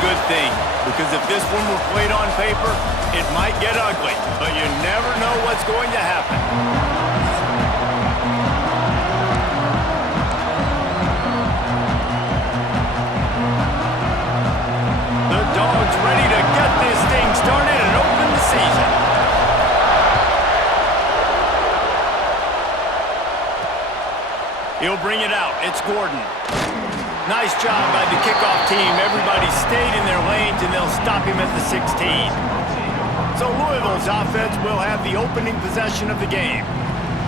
good thing, because if this one were played on paper, it might get ugly, but you never know what's going to happen. The Dogs ready to get this thing started and open the season. He'll bring it out. It's Gordon. Nice job by the kickoff team. Everybody stayed in their lanes, and they'll stop him at the 16. So Louisville's offense will have the opening possession of the game.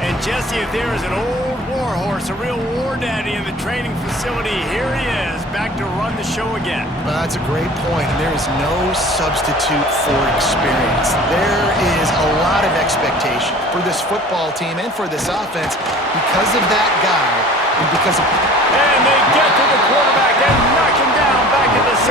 And Jesse, if there is an old war horse, a real war daddy in the training facility, here he is, back to run the show again. Well, that's a great point, and there is no substitute for experience. There is a lot of expectation for this football team and for this offense because of that guy and because of... And they get to the quarterback and knock him down back at the 16.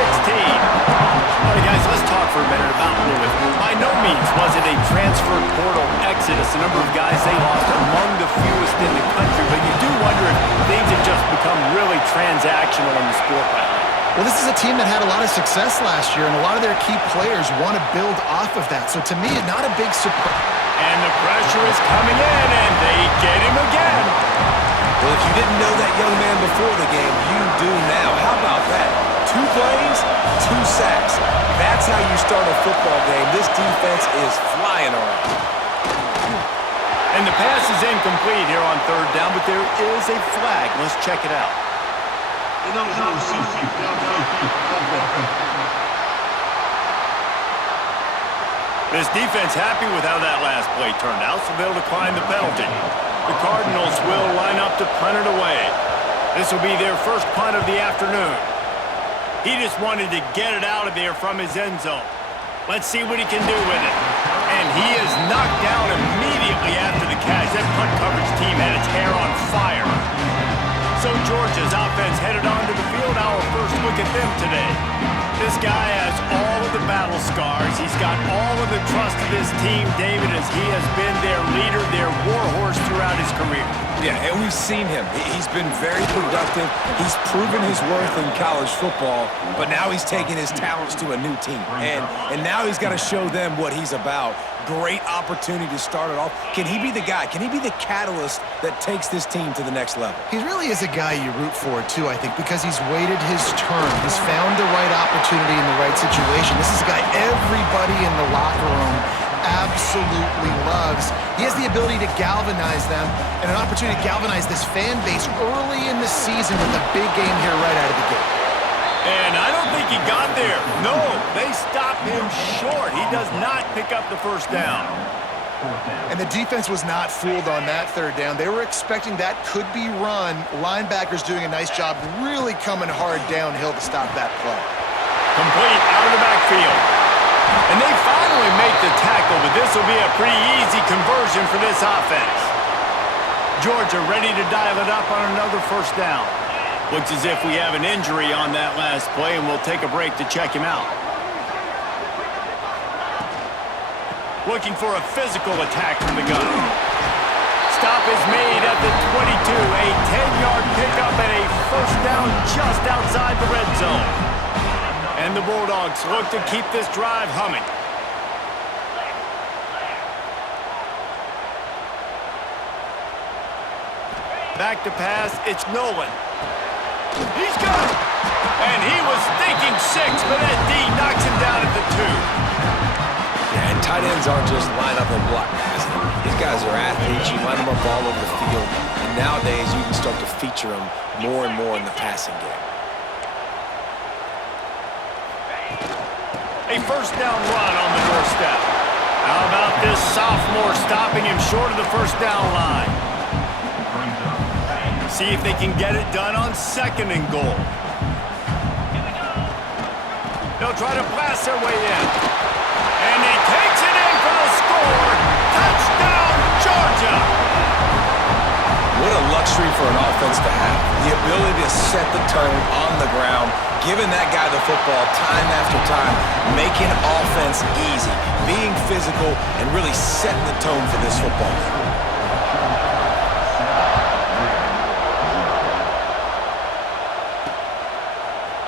All right, guys, let's talk for a minute about Louisville. By no means was it a transfer portal exodus. The number of guys they lost among the fewest in the country, but you do wonder if things have just become really transactional in the sport right now. Well, this is a team that had a lot of success last year, and a lot of their key players want to build off of that. So to me, not a big surprise. And the pressure is coming in, and they get him again. Well, if you didn't know that young man before the game, you do now. How about that? 2 plays, 2 sacks. That's how you start a football game. This defense is flying around. And the pass is incomplete here on 3rd down, but there is a flag. Let's check it out. This defense happy with how that last play turned out, so they'll decline the penalty. The Cardinals will line up to punt it away. This will be their first punt of the afternoon. He just wanted to get it out of there from his end zone. Let's see what he can do with it. And he is knocked down immediately after the catch. That punt coverage team had its hair on fire. So Georgia's offense headed onto the field. Our first look at them today. This guy has all of the battle scars. He's got all of the trust of his team, David, as he has been their leader, their war horse throughout his career. Yeah, and we've seen him. He's been very productive. He's proven his worth in college football, but now he's taking his talents to a new team. And now he's got to show them what he's about. Great opportunity to start it off. Can he be the guy? Can he be the catalyst that takes this team to the next level? He really is a guy you root for, too, I think, because he's waited his turn. He's found the right opportunity in the right situation. This is a guy everybody in the locker room absolutely loves. He has the ability to galvanize them and an opportunity to galvanize this fan base early in the season with a big game here right out of the gate. And I don't think he got there. No, they stopped him short. He does not pick up the first down. And the defense was not fooled on that 3rd down. They were expecting that could be run. Linebackers doing a nice job really coming hard downhill to stop that play. Complete out of the backfield. And they finally make the tackle, but this will be a pretty easy conversion for this offense. Georgia ready to dial it up on another first down. Looks as if we have an injury on that last play, and we'll take a break to check him out. Looking for a physical attack from the gun. Stop is made at the 22. A 10-yard pickup and a first down just outside the red zone. And the Bulldogs look to keep this drive humming. Back to pass, it's Nolan. He's got it! And he was thinking 6, but that D knocks him down at the 2. Yeah, and tight ends aren't just line up and block guys. These guys are athletes. You line them up all over the field. And nowadays, you can start to feature them more and more in the passing game. A first down run on the doorstep. How about this sophomore stopping him short of the first down line? See if they can get it done on 2nd and goal. They'll try to blast their way in. And he takes it in for the score. Touchdown, Georgia! What a luxury for an offense to have. The ability to set the tone on the ground, giving that guy the football time after time, making offense easy, being physical, and really setting the tone for this football game.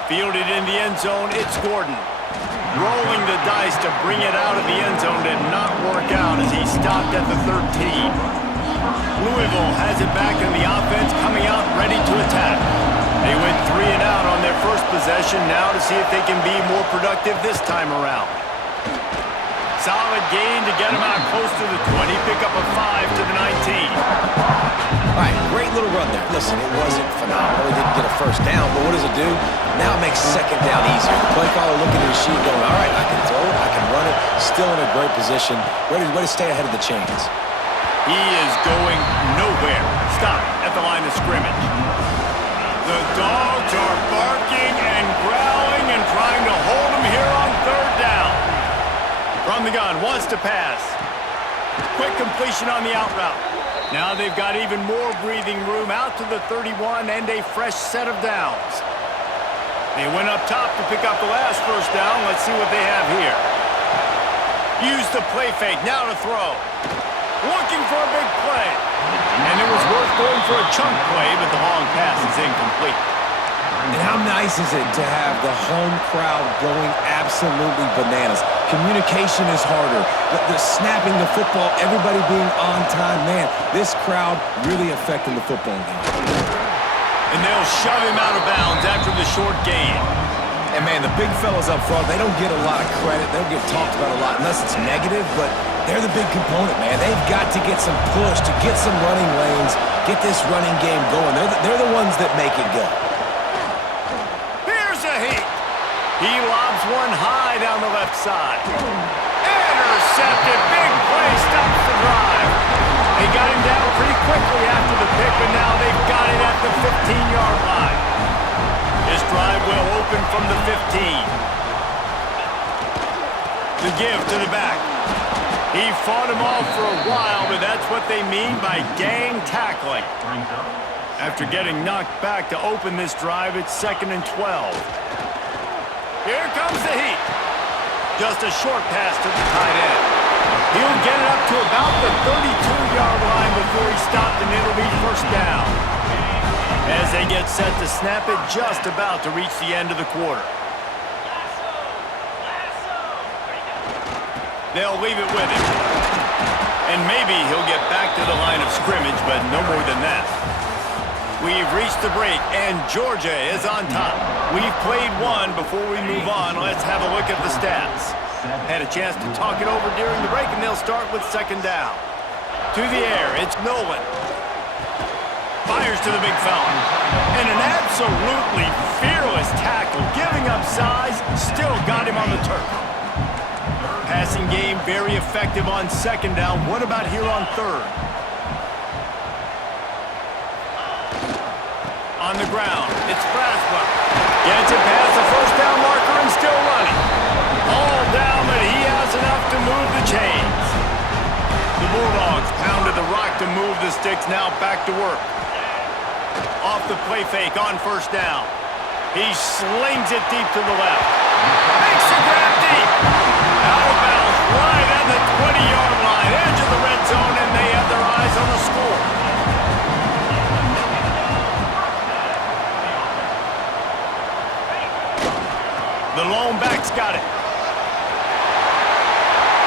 Fielded in the end zone, it's Gordon. Rolling the dice to bring it out of the end zone did not work out as he stopped at the 13. Louisville has it back in the offense, coming out ready to attack. They went 3 and out on their first possession, now to see if they can be more productive this time around. Solid gain to get them out close to the 20, pick up a 5 to the 19. All right, great little run there. Listen, it wasn't phenomenal. He didn't get a first down, but what does it do? Now it makes second down easier. The play caller looking at his sheet going, all right, I can throw it, I can run it. Still in a great position. Way to stay ahead of the chains. He is going nowhere. Stop at the line of scrimmage. The dogs are barking and growling and trying to hold him here on third down. From the gun, wants to pass. Quick completion on the out route. Now they've got even more breathing room out to the 31 and a fresh set of downs. They went up top to pick up the last first down. Let's see what they have here. Use the play fake, now to throw. Looking for a big play. And it was worth going for a chunk play, but the long pass is incomplete. And how nice is it to have the home crowd going absolutely bananas? Communication is harder. The snapping the football, everybody being on time. Man, this crowd really affecting the football game. And they'll shove him out of bounds after the short gain. And man, the big fellas up front, they don't get a lot of credit. They don't get talked about a lot unless it's negative, but they're the big component, man. They've got to get some push, to get some running lanes, get this running game going. They're the ones that make it go. He lobs one high down the left side. Intercepted. Big play. Stops the drive. They got him down pretty quickly after the pick, but now they've got it at the 15-yard line. This drive will open from the 15. The give to the back. He fought him off for a while, but that's what they mean by gang tackling. After getting knocked back to open this drive, it's 2nd and 12. Here comes the heat. Just a short pass to the tight end. He'll get it up to about the 32-yard line before he stopped, and it'll be first down. As they get set to snap it, just about to reach the end of the quarter. They'll leave it with him. And maybe he'll get back to the line of scrimmage, but no more than that. We've reached the break, and Georgia is on top. We've played one. Before we move on, let's have a look at the stats. Had a chance to talk it over during the break, and they'll start with 2nd down. To the air, it's Nolan. Fires to the big fella. And an absolutely fearless tackle, giving up size, still got him on the turf. Passing game very effective on 2nd down. What about here on 3rd? On the ground, it's Braswell. Gets it past the first down marker and still running. All down, but he has enough to move the chains. The Bulldogs pounded the rock to move the sticks, now back to work. Off the play fake on 1st down. He slings it deep to the left. Makes the grab deep. Out of bounds, right at the 20-yard line, edge of the red zone, and they have their eyes on the score. The lone back's got it.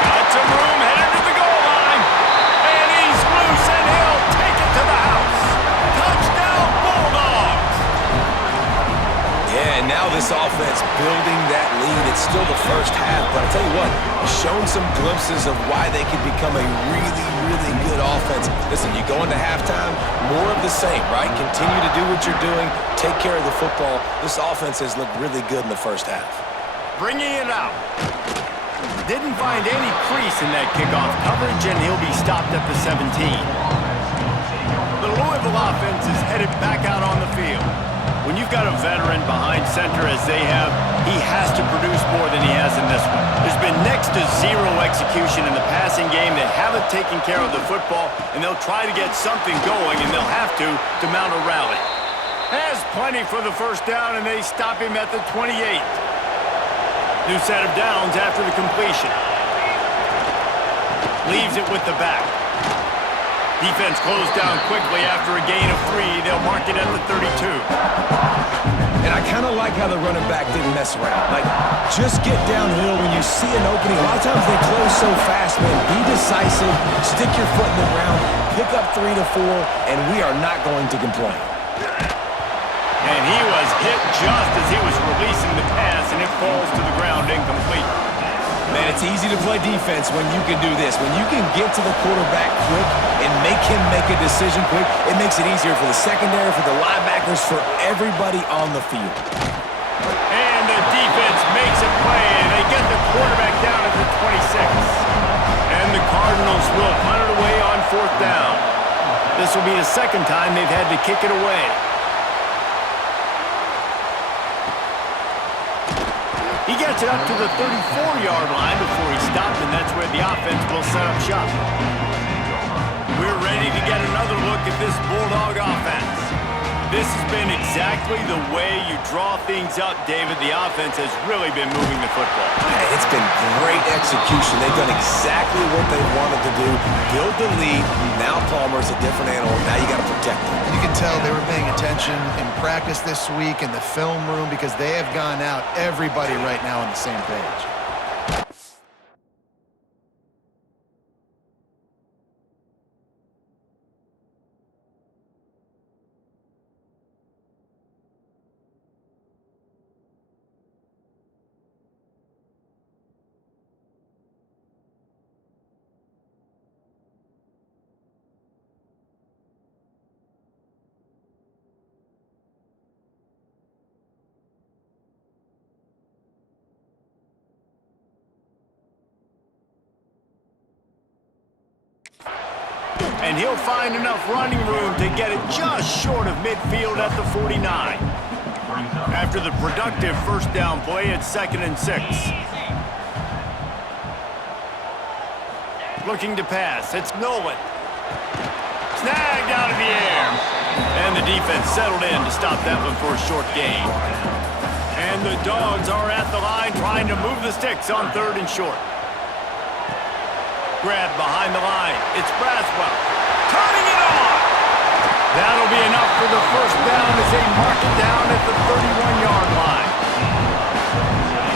Got some room, headed to the goal line. And he's loose, and he'll take it to the house. Touchdown, Bulldogs! Yeah, and now this offense building that lead. It's still the first half, but I'll tell you what, shown some glimpses of why they could become a really, really good offense. Listen, you go into halftime, more of the same, right? Continue to do what you're doing, take care of the football. This offense has looked really good in the first half. Bringing it out. Didn't find any crease in that kickoff coverage, and he'll be stopped at the 17. The Louisville offense is headed back out on the field. When you've got a veteran behind center as they have, he has to produce more than he has in this one. There's been next to zero execution in the passing game. They haven't taken care of the football, and they'll try to get something going, and they'll have to mount a rally. Has plenty for the first down, and they stop him at the 28. New set of downs after the completion. Leaves it with the back. Defense closed down quickly after a gain of 3. They'll mark it at the 32. And I kind of like how the running back didn't mess around. Like, just get downhill when you see an opening. A lot of times they close so fast, man. Be decisive, stick your foot in the ground, pick up 3 to 4, and we are not going to complain. And he was hit just as he was releasing the pass, and it falls to the ground incomplete. Man, it's easy to play defense when you can do this. When you can get to the quarterback quick and make him make a decision quick, it makes it easier for the secondary, for the linebackers, for everybody on the field. And the defense makes a play, and they get the quarterback down at the 26. And the Cardinals will punt it away on 4th down. This will be the second time they've had to kick it away. He gets it up to the 34-yard line before he stopped, and that's where the offense will set up shop. We're ready to get another look at this Bulldog offense. This has been exactly the way you draw things up, David. The offense has really been moving the football. Man, it's been great execution. They've done exactly what they wanted to do. Build the lead. Now Palmer's a different animal. Now you got to protect him. You can tell they were paying attention in practice this week in the film room because they have gone out, everybody right now on the same page. And he'll find enough running room to get it just short of midfield at the 49. After the productive first down play, it's 2nd and 6. Looking to pass, it's Nolan. Snagged out of the air. And the defense settled in to stop that one for a short gain. And the Dogs are at the line trying to move the sticks on 3rd and short. Grab behind the line. It's Braswell. Turning it on! That'll be enough for the first down as they mark it down at the 31-yard line.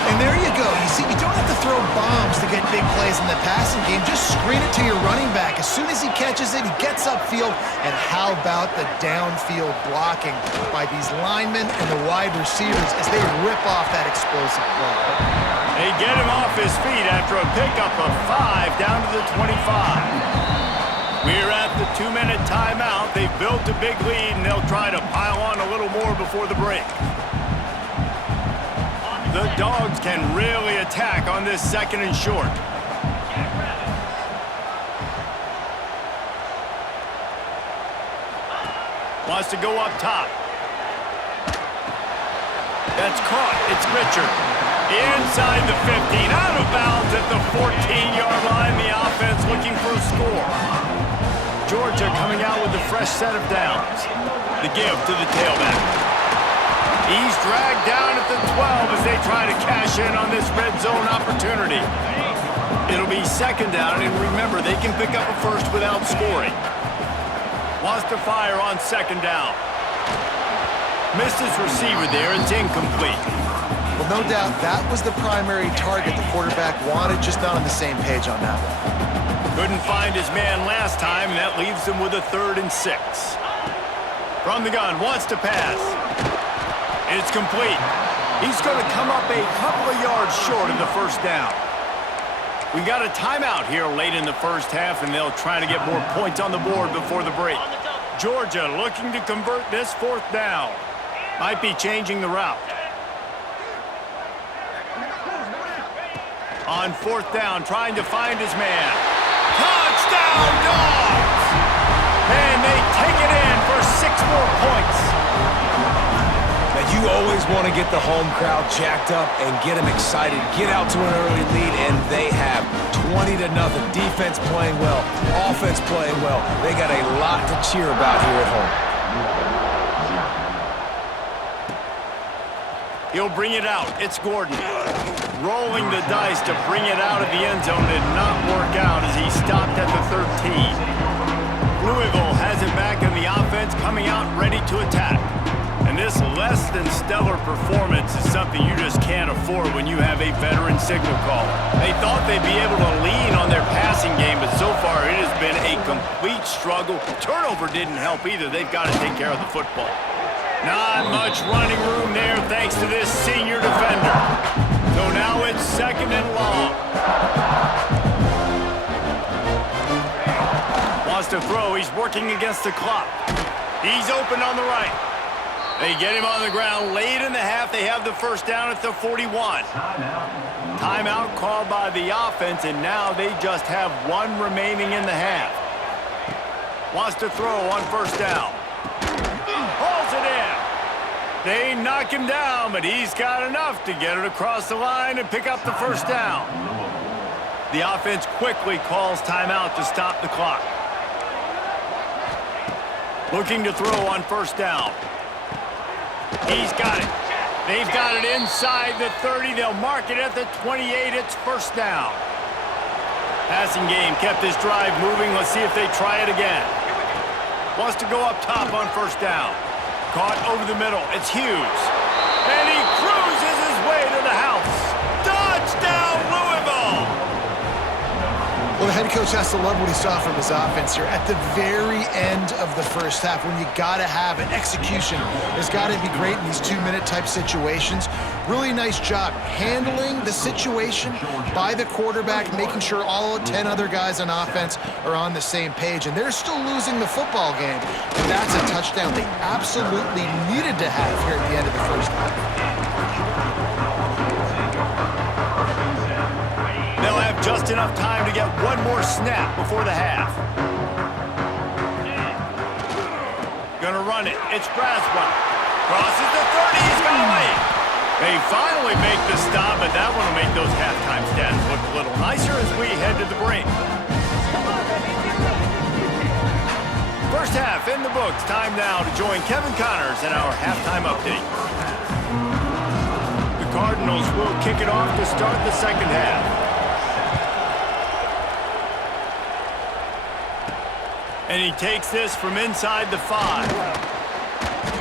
And there you go. You see, you don't have to throw bombs to get big plays in the passing game. Just screen it to your running back. As soon as he catches it, he gets upfield. And how about the downfield blocking by these linemen and the wide receivers as they rip off that explosive play? They get him off his feet after a pickup of 5 down to the 25. We're at the 2-minute timeout. They've built a big lead, and they'll try to pile on a little more before the break. The Dogs can really attack on this 2nd and short. Wants to go up top. That's caught. It's Richard. Inside the 15, out of bounds at the 14-yard line. The offense looking for a score. Georgia coming out with a fresh set of downs. The give to the tailback. He's dragged down at the 12 as they try to cash in on this red zone opportunity. It'll be 2nd down, and remember, they can pick up a first without scoring. Wants to fire on 2nd down. Missed his receiver there. It's incomplete. Well, no doubt that was the primary target the quarterback wanted, just not on the same page on that one. Couldn't find his man last time, and that leaves him with a 3rd and 6. From the gun, wants to pass. It's complete. He's going to come up a couple of yards short of the first down. We got a timeout here late in the first half, and they'll try to get more points on the board before the break. Georgia looking to convert this 4th down. Might be changing the route. On 4th down, trying to find his man. Touchdown, Dogs! And they take it in for 6 more points. Now, you always want to get the home crowd jacked up and get them excited, get out to an early lead, and they have 20-0. Defense playing well, offense playing well. They got a lot to cheer about here at home. He'll bring it out. It's Gordon. Rolling the dice to bring it out of the end zone did not work out as he stopped at the 13. Louisville has it back in the offense, coming out ready to attack. And this less than stellar performance is something you just can't afford when you have a veteran signal caller. They thought they'd be able to lean on their passing game, but so far it has been a complete struggle. Turnover didn't help either. They've got to take care of the football. Not much running room there thanks to this senior defender. So now it's 2nd and long. Wants to throw. He's working against the clock. He's open on the right. They get him on the ground late in the half. They have the first down at the 41. Timeout called by the offense, and now they just have 1 remaining in the half. Wants to throw on 1st down. Hauls it in. They knock him down, but he's got enough to get it across the line and pick up the 1st down. The offense quickly calls timeout to stop the clock. Looking to throw on 1st down. He's got it. They've got it inside the 30. They'll mark it at the 28. It's 1st down. Passing game kept this drive moving. Let's see if they try it again. Wants to go up top on 1st down. Caught over the middle. It's Hughes. And he cruises his way to the house. Touchdown, Louisville! Well, the head coach has to love what he saw from his offense here at the very end of the first half when you got to have an execution. It's got to be great in these 2-minute type situations. Really nice job handling the situation by the quarterback, making sure all 10 other guys on offense are on the same page. And they're still losing the football game. And that's a touchdown they absolutely needed to have here at the end of the first half. They'll have just enough time to get 1 more snap before the half. Gonna run it. It's Braswell. Crosses the 30. He's got away. They finally make the stop, but that one will make those halftime stats look a little nicer as we head to the break. First half in the books. Time now to join Kevin Connors in our halftime update. The Cardinals will kick it off to start the second half. And he takes this from inside the 5.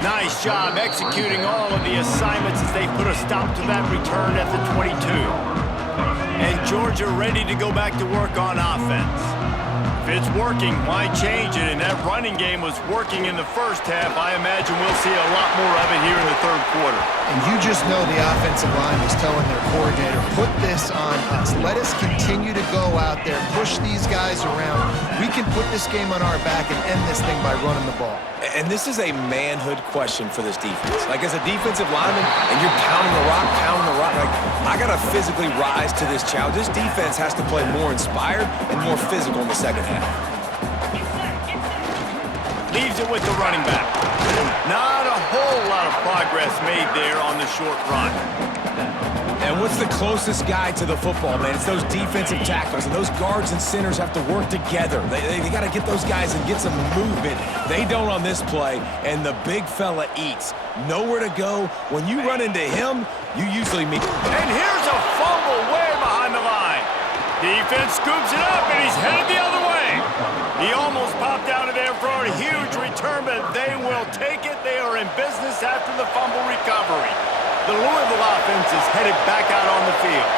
Nice job executing all of the assignments as they put a stop to that return at the 22. And Georgia ready to go back to work on offense. If it's working, why change it? And that running game was working in the first half. I imagine we'll see a lot more of it here in the 3rd quarter. And you just know the offensive line was telling their coordinator, put this on us. Let us continue to go out there, push these guys around. We can put this game on our back and end this thing by running the ball. And this is a manhood question for this defense. Like, as a defensive lineman, and you're pounding the rock, like, I got to physically rise to this challenge. This defense has to play more inspired and more physical in the second half. Leaves it with the running back. Not a whole lot of progress made there on the short run. And what's the closest guy to the football, man? It's those defensive tackles, and those guards and centers have to work together. They got to get those guys and get some movement. They don't on this play, and the big fella eats. Nowhere to go. When you run into him, you usually meet. And here's a fumble way behind the line. Defense scoops it up, and he's headed the other way. He almost popped out of there for a huge return, but they will take it. They are in business after the fumble recovery. The Louisville offense is headed back out on the field.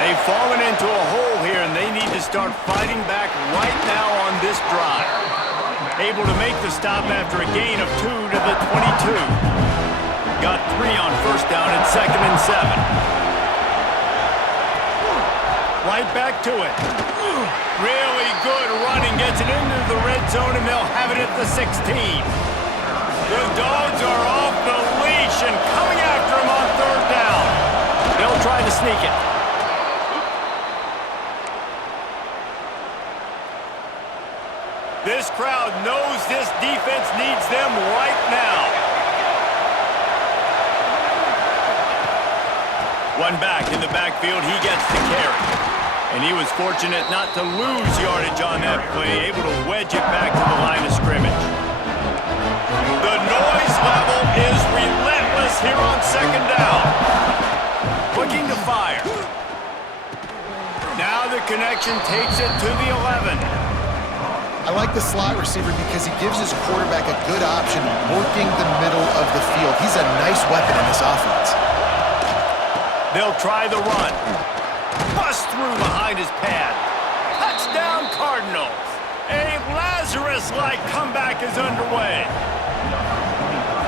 They've fallen into a hole here, and they need to start fighting back right now on this drive. Able to make the stop after a gain of 2 to the 22. Got 3 on 1st down and 2nd and 7. Right back to it. Really good running. Gets it into the red zone, and they'll have it at the 16. The Dogs are off the leash and coming after him on 3rd down. They'll try to sneak it. This crowd knows this defense needs them right now. One back in the backfield. He gets the carry. And he was fortunate not to lose yardage on that play, able to wedge it back to the line of scrimmage. The noise level is relentless here on 2nd down. Looking to fire. Now the connection takes it to the 11. I like the slot receiver because he gives his quarterback a good option working the middle of the field. He's a nice weapon in this offense. They'll try the run. Bust through behind his pad. Touchdown Cardinals. A Lazarus-like comeback is underway.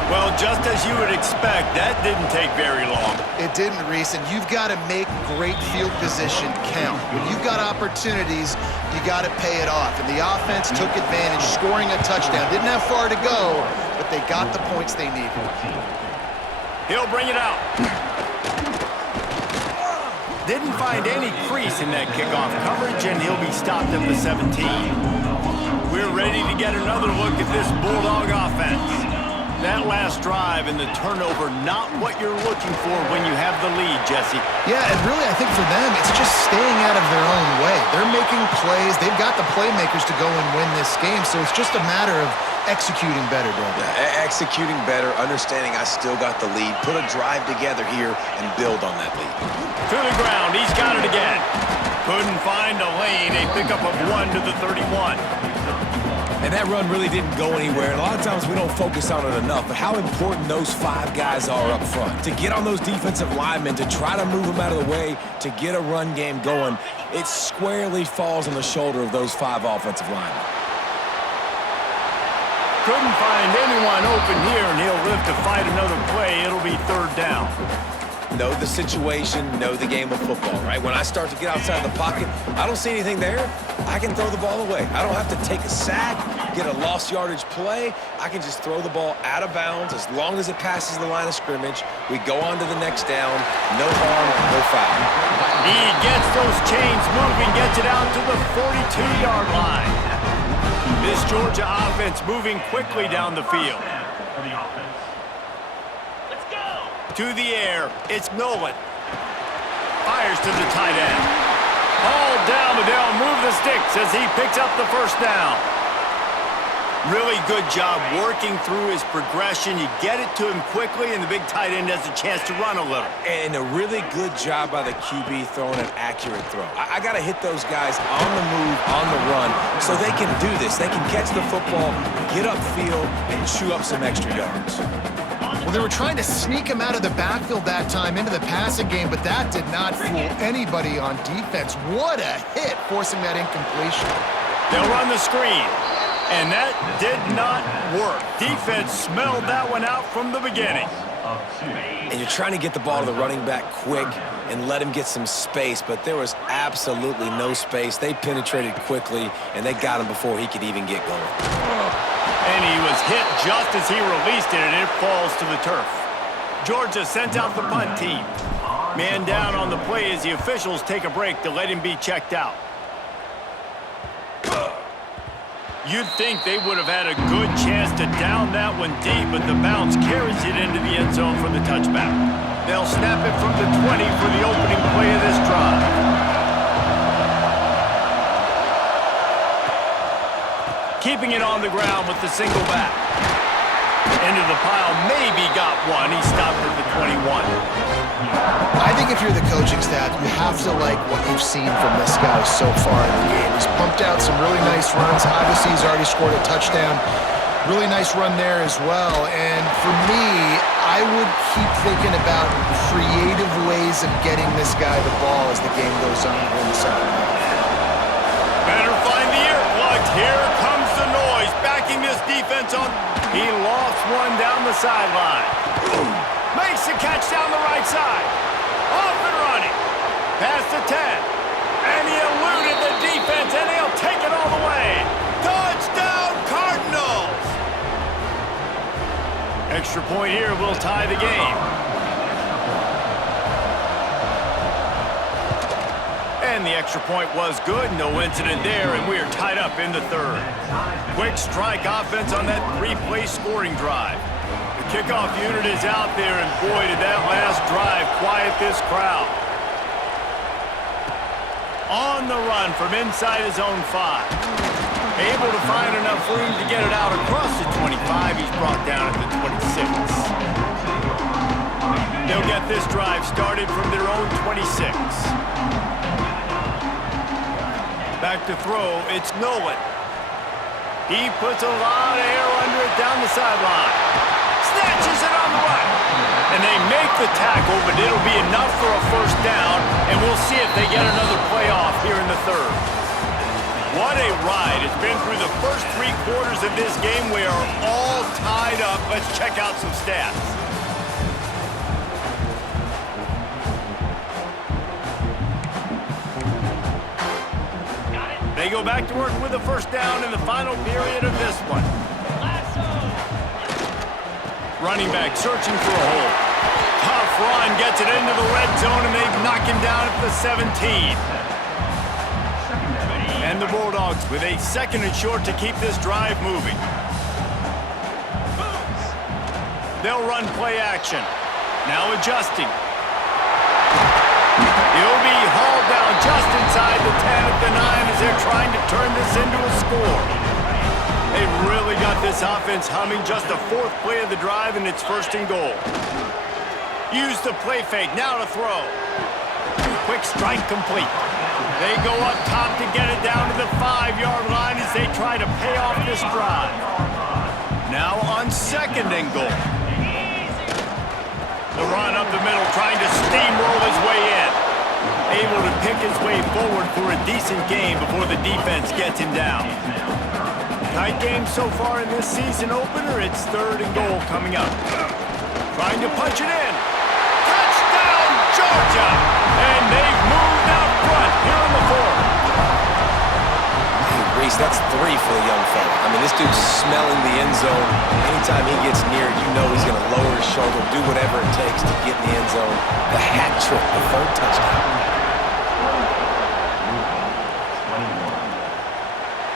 Well, just as you would expect, that didn't take very long. It didn't, Reese, and you've got to make great field position count. When you've got opportunities, you got to pay it off. And the offense took advantage, scoring a touchdown. Didn't have far to go, but they got the points they needed. He'll bring it out. Didn't find any crease in that kickoff coverage, and he'll be stopped at the 17. We're ready to get another look at this Bulldog offense. That last drive and the turnover, not what you're looking for when you have the lead, Jesse. Yeah, and really, I think for them, it's just staying out of their own way. They're making plays. They've got the playmakers to go and win this game, so it's just a matter of executing better, Doug. Yeah, executing better, understanding I still got the lead, put a drive together here, and build on that lead. To the ground, he's got it again. Couldn't find a lane, a pickup of 1 to the 31. And that run really didn't go anywhere. And a lot of times we don't focus on it enough, but how important those 5 guys are up front. To get on those defensive linemen, to try to move them out of the way, to get a run game going, it squarely falls on the shoulder of those 5 offensive linemen. Couldn't find anyone open here, and he'll live to fight another play. It'll be 3rd down. Know the situation, know the game of football, right? When I start to get outside the pocket, I don't see anything there, I can throw the ball away. I don't have to take a sack, get a lost yardage play. I can just throw the ball out of bounds as long as it passes the line of scrimmage. We go on to the next down. No harm, no foul. He gets those chains moving, gets it out to the 42-yard line. This Georgia offense moving quickly down the field. To the air, it's Nolan. Fires to the tight end. Ball down, but they'll move the sticks as he picks up the 1st down. Really good job working through his progression. You get it to him quickly, and the big tight end has a chance to run a little. And a really good job by the QB throwing an accurate throw. I got to hit those guys on the move, on the run, so they can do this. They can catch the football, get upfield, and chew up some extra yards. Well, they were trying to sneak him out of the backfield that time into the passing game, but that did not fool anybody on defense. What a hit, forcing that incompletion. They'll run the screen, and that did not work. Defense smelled that one out from the beginning. And you're trying to get the ball to the running back quick and let him get some space, but there was absolutely no space. They penetrated quickly, and they got him before he could even get going. And he was hit just as he released it, and it falls to the turf. Georgia sent out the punt team. Man down on the play as the officials take a break to let him be checked out. You'd think they would have had a good chance to down that one deep, but the bounce carries it into the end zone for the touchback. They'll snap it from the 20 for the opening play of this drive. Keeping it on the ground with the single back. Into the pile, maybe got one. He stopped at the 21. I think if you're the coaching staff, you have to like what you've seen from this guy so far in the game. He's pumped out some really nice runs. Obviously, he's already scored a touchdown. Really nice run there as well. And for me, I would keep thinking about creative ways of getting this guy the ball as the game goes on in the second half. Better find the earplugs. Here comes the noise. Backing this defense on. He lost one down the sideline. Makes the catch down the right side. Off and running. Past the 10. And he eluded the defense, and he'll take it all the way. Touchdown, Cardinals! Extra point here will tie the game. And the extra point was good. No incident there, and we are tied up in the 3rd. Quick strike offense on that 3-play scoring drive. The kickoff unit is out there, and boy, did that last drive quiet this crowd. On the run from inside his own 5. Able to find enough room to get it out across the 25. He's brought down at the 26. They'll get this drive started from their own 26. Back to throw, it's Nolan. He puts a lot of air under it down the sideline. Snatches it on the right. And they make the tackle, but it'll be enough for a first down, and we'll see if they get another play off here in the third. What a ride. It's been through the first 3 quarters of this game. We are all tied up. Let's check out some stats. They go back to work with a first down in the final period of this one. Running back searching for a hole. Tough run, gets it into the red zone, and they knock him down at the 17. And the Bulldogs with a 2nd and short to keep this drive moving. They'll run play action. Now adjusting. He'll be hauled down just inside the 10 at the 9 as they're trying to turn this into a score. They've really got this offense humming. Just the 4th play of the drive, and it's 1st and goal. Use the play fake. Now to throw. Quick strike complete. They go up top to get it down to the 5-yard line as they try to pay off this drive. Now on 2nd and goal. The run up the middle, trying to steamroll his way in. Able to pick his way forward for a decent game before the defense gets him down. Tight game so far in this season opener. It's 3rd and goal coming up. Trying to punch it in. Touchdown, Georgia! And they've moved out front here in the 4th. Hey, Reese, that's 3 for the young fella. I mean, this dude's smelling the end zone. Anytime he gets near, you know he's going to lower his shoulder, do whatever it takes to get in the end zone. The hat trick, the 3rd touchdown.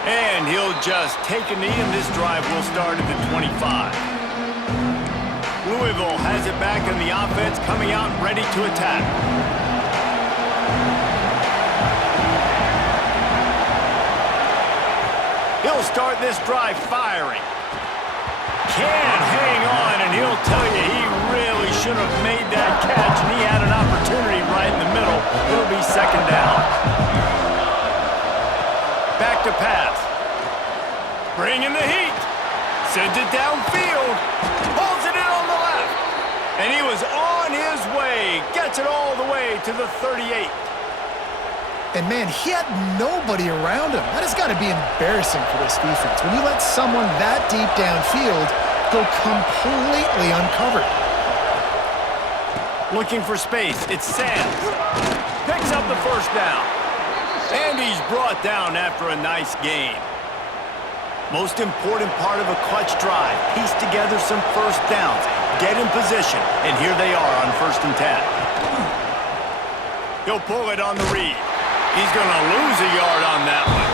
And he'll just take a knee, and this drive will start at the 25. Louisville has it back on the offense, coming out ready to attack. He'll start this drive firing. Can hang on, and he'll tell you he really should have made that catch, and he had an opportunity right in the middle. It'll be 2nd down. Back to pass. Bringing the heat. Sends it downfield. Pulls it in on the left. And he was on his way. Gets it all the way to the 38. And man, he had nobody around him. That has got to be embarrassing for this defense. When you let someone that deep downfield go completely uncovered. Looking for space. It's Sands. Picks up the first down. And he's brought down after a nice gain. Most important part of a clutch drive. Piece together some first downs. Get in position. And here they are on 1st and 10. He'll pull it on the read. He's going to lose a yard on that one.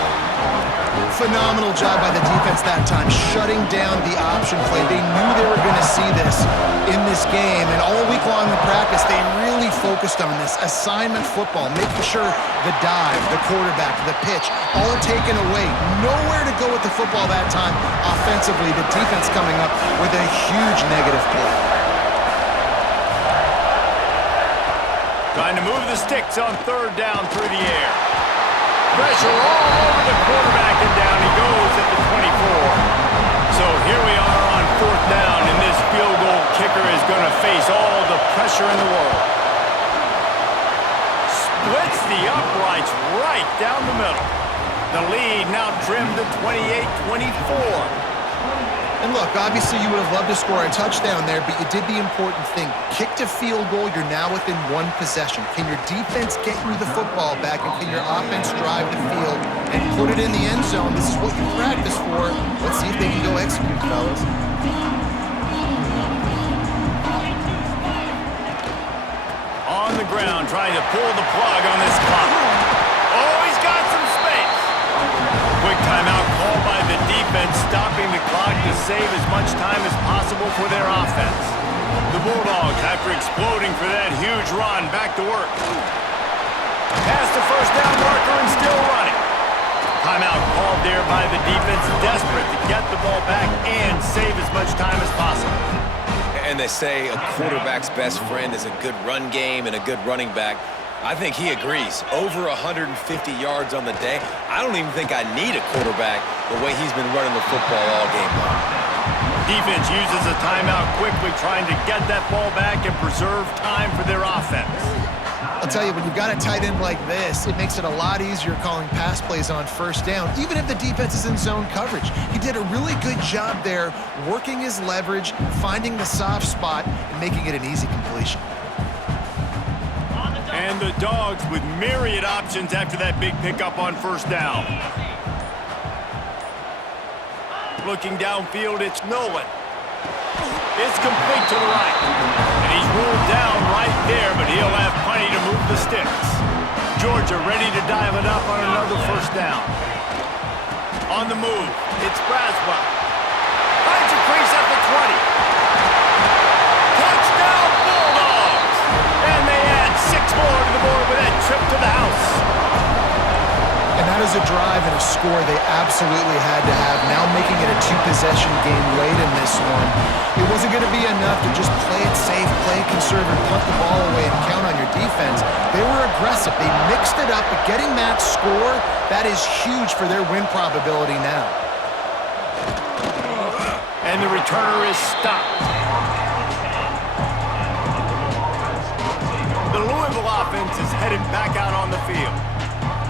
Phenomenal job by the defense that time, shutting down the option play. They knew they were going to see this in this game, and all week long in practice, they really focused on this assignment football, making sure the dive, the quarterback, the pitch, all taken away. Nowhere to go with the football that time. Offensively, the defense coming up with a huge negative play. Trying to move the sticks on 3rd down through the air. Pressure all over the quarterback, and down he goes at the 24. So here we are on 4th down, and this field goal kicker is going to face all the pressure in the world. Splits the uprights right down the middle. The lead now trimmed to 28-24. And look, obviously you would have loved to score a touchdown there, but you did the important thing. Kicked a field goal, you're now within 1 possession. Can your defense get you the football back, and can your offense drive the field and put it in the end zone? This is what you practice for. Let's see if they can go execute, fellas. On the ground, trying to pull the plug on this clock. Oh, he's got some space. Quick timeout called by the defense, stopping the clock to save as much time as possible for their offense. The Bulldogs, after exploding for that huge run, back to work. Past the first down marker and still running. Timeout called there by the defense, desperate to get the ball back and save as much time as possible. And they say a quarterback's best friend is a good run game and a good running back. I think he agrees. Over 150 yards on the day. I don't even think I need a quarterback the way he's been running the football all game long. Defense uses a timeout quickly, trying to get that ball back and preserve time for their offense. I'll tell you, when you've got a tight end like this, it makes it a lot easier calling pass plays on first down, even if the defense is in zone coverage. He did a really good job there, working his leverage, finding the soft spot, and making it an easy completion. And the Dogs with myriad options after that big pickup on first down. Looking downfield, it's Nolan. It's complete to the right. And he's rolled down right there, but he'll have plenty to move the sticks. Georgia ready to dial it up on another first down. On the move, it's Braswell. Finds a crease at the 20. Touchdown Bulldogs! And they add 6 more to the board with that trip to the house. And that is a drive and a score they absolutely had to have. Now making it a 2-possession game late in this one. It wasn't going to be enough to just play it safe, play it conservative, punt the ball away, and count on your defense. They were aggressive. They mixed it up, but getting that score, that is huge for their win probability now. And the returner is stopped. The Louisville offense is headed back out on the field.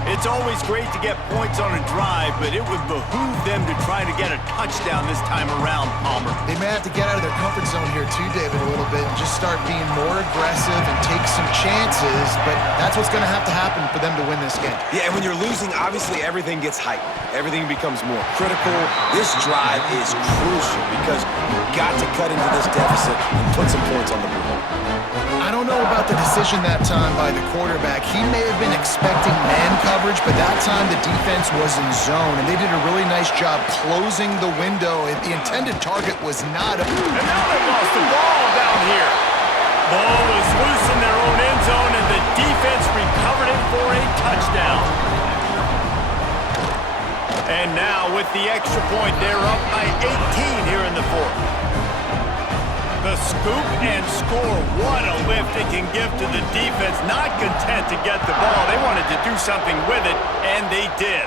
It's always great to get points on a drive, but it would behoove them to try to get a touchdown this time around, Palmer. They may have to get out of their comfort zone here too, David, a little bit, and just start being more aggressive and take some chances, but that's what's going to happen for them to win this game. Yeah, and when you're losing, obviously everything gets heightened. Everything becomes more critical. This drive is crucial because you've got to cut into this deficit and put some points on the board. I don't know about the decision that time by the quarterback. He may have been expecting man coverage, but that time the defense was in zone, and they did a really nice job closing the window. The intended target was not. And now they lost the ball down here. Ball was loose in their own end zone, and the defense recovered it for a touchdown. And now with the extra point, they're up by 18 here in the fourth. The scoop and score. What a lift it can give to the defense. Not content to get the ball. They wanted to do something with it, and they did.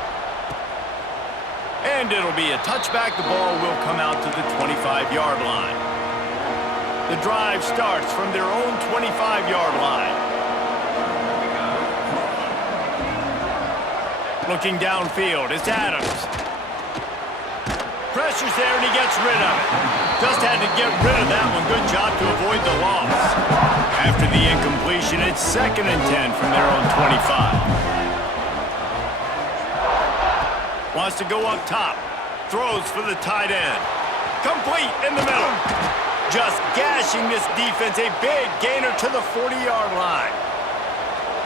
And it'll be a touchback. The ball will come out to the 25-yard line. The drive starts from their own 25-yard line. Looking downfield, it's Adams. Pressure's there, and he gets rid of it. Just had to get rid of that one. Good job to avoid the loss. After the incompletion, it's 2nd and 10 from their own 25. Wants to go up top. Throws for the tight end. Complete in the middle. Just gashing this defense. A big gainer to the 40-yard line.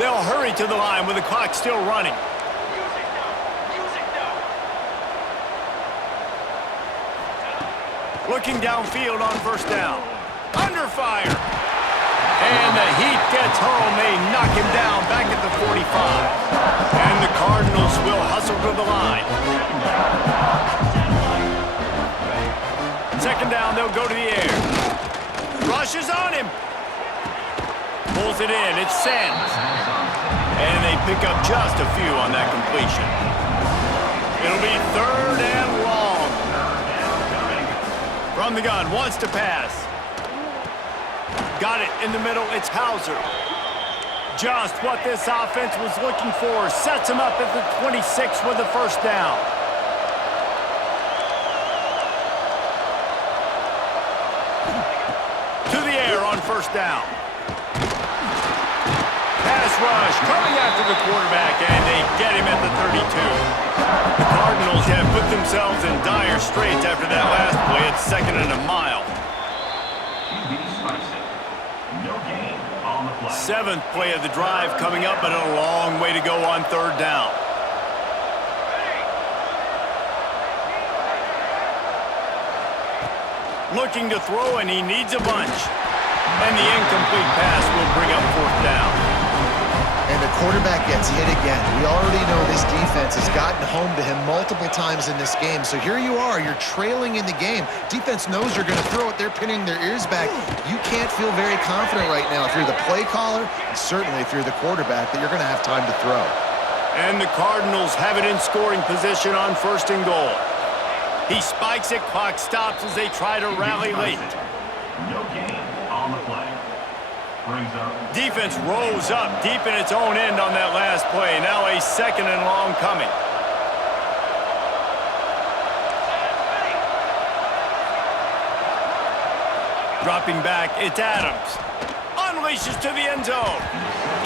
They'll hurry to the line with the clock still running. Looking downfield on first down. Under fire. And the heat gets home. They knock him down back at the 45. And the Cardinals will hustle to the line. 2nd down, they'll go to the air. Rushes on him. Pulls it in. It's Sands. And they pick up just a few on that completion. It'll be 3rd and long. From the gun, wants to pass. Got it in the middle, it's Hauser. Just what this offense was looking for. Sets him up at the 26 with the first down. To the air on first down. Pass rush, coming after the quarterback, and they get him at the 32. The Cardinals have put themselves in dire straits after that last play. It's 2nd and a mile. 7th play of the drive coming up, but a long way to go on 3rd down. Looking to throw, and he needs a bunch. And the incomplete pass will bring up 4th down. And the quarterback gets hit again. We already know this defense has gotten home to him multiple times in this game. So here you are, you're trailing in the game. Defense knows you're going to throw it. They're pinning their ears back. You can't feel very confident right now if you're the play caller, and certainly if you're the quarterback, that you're going to have time to throw. And the Cardinals have it in scoring position on 1st and goal. He spikes it, clock stops as they try to rally late. No gain on the play. Brings up. Defense rolls up deep in its own end on that last play. Now a 2nd and long coming. Dropping back, it's Adams. Unleashes to the end zone.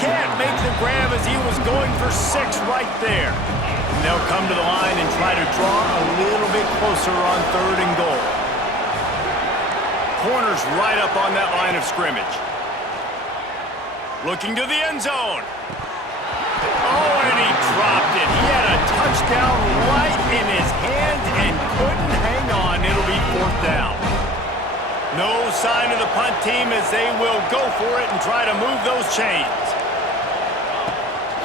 Can't make the grab as he was going for 6 right there. And they'll come to the line and try to draw a little bit closer on 3rd and goal. Corner's right up on that line of scrimmage. Looking to the end zone. Oh, and he dropped it. He had a touchdown right in his hands and couldn't hang on. It'll be 4th down. No sign of the punt team as they will go for it and try to move those chains.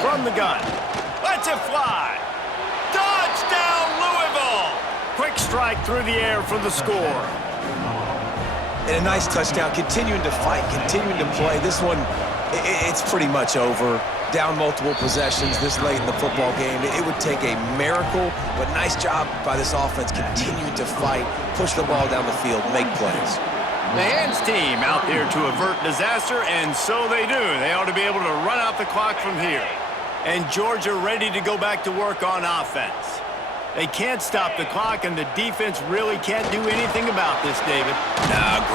From the gun. Lets it fly. Touchdown, Louisville! Quick strike through the air for the score. And a nice touchdown, continuing to fight, continuing to play. This one, it's pretty much over. Down multiple possessions this late in the football game. It would take a miracle, but nice job by this offense continuing to fight, push the ball down the field, make plays. The hands team out there to avert disaster, and so they do. They ought to be able to run out the clock from here. And Georgia ready to go back to work on offense. They can't stop the clock, and the defense really can't do anything about this, David.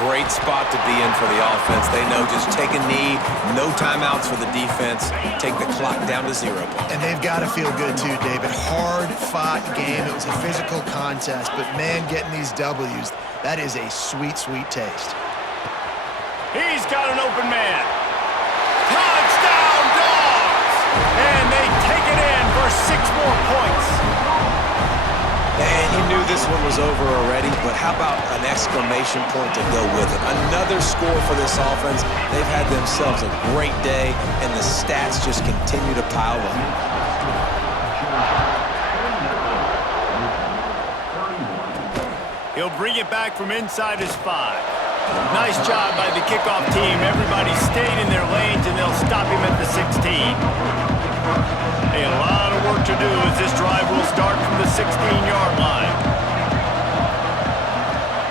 Great spot to be in for the offense. They know just take a knee, no timeouts for the defense, take the clock down to 0. And they've got to feel good too, David. Hard-fought game. It was a physical contest, but man, getting these W's, that is a sweet, sweet taste. He's got an open man. Touchdown, Dogs! And they take it in for 6 more points. And you knew this one was over already, but how about an exclamation point to go with it? Another score for this offense. They've had themselves a great day, and the stats just continue to pile up. He'll bring it back from inside his 5. Nice job by the kickoff team. Everybody stayed in their lanes, and they'll stop him at the 16. A lot of work to do as this drive will start from the 16-yard line.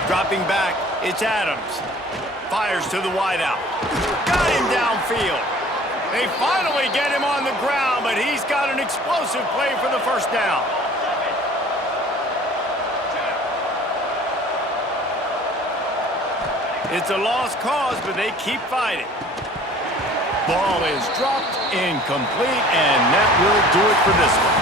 Dropping back, it's Adams. Fires to the wideout. Got him downfield. They finally get him on the ground, but he's got an explosive play for the 1st down. It's a lost cause, but they keep fighting. Ball is dropped, incomplete, and that will do it for this one.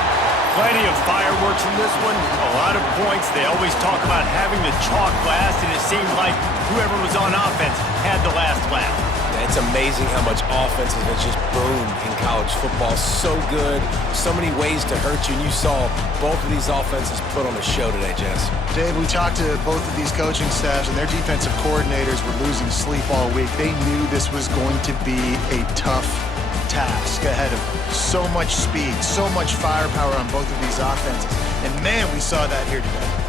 Plenty of fireworks in this one, a lot of points. They always talk about having the chalk last, and it seemed like whoever was on offense had the last laugh. It's amazing how much offense has just boomed in college football. So good, so many ways to hurt you, and you saw both of these offenses put on a show today, Jess. Dave, we talked to both of these coaching staffs, and their defensive coordinators were losing sleep all week. They knew this was going to be a tough task ahead of them. So much speed, so much firepower on both of these offenses. And man, we saw that here today.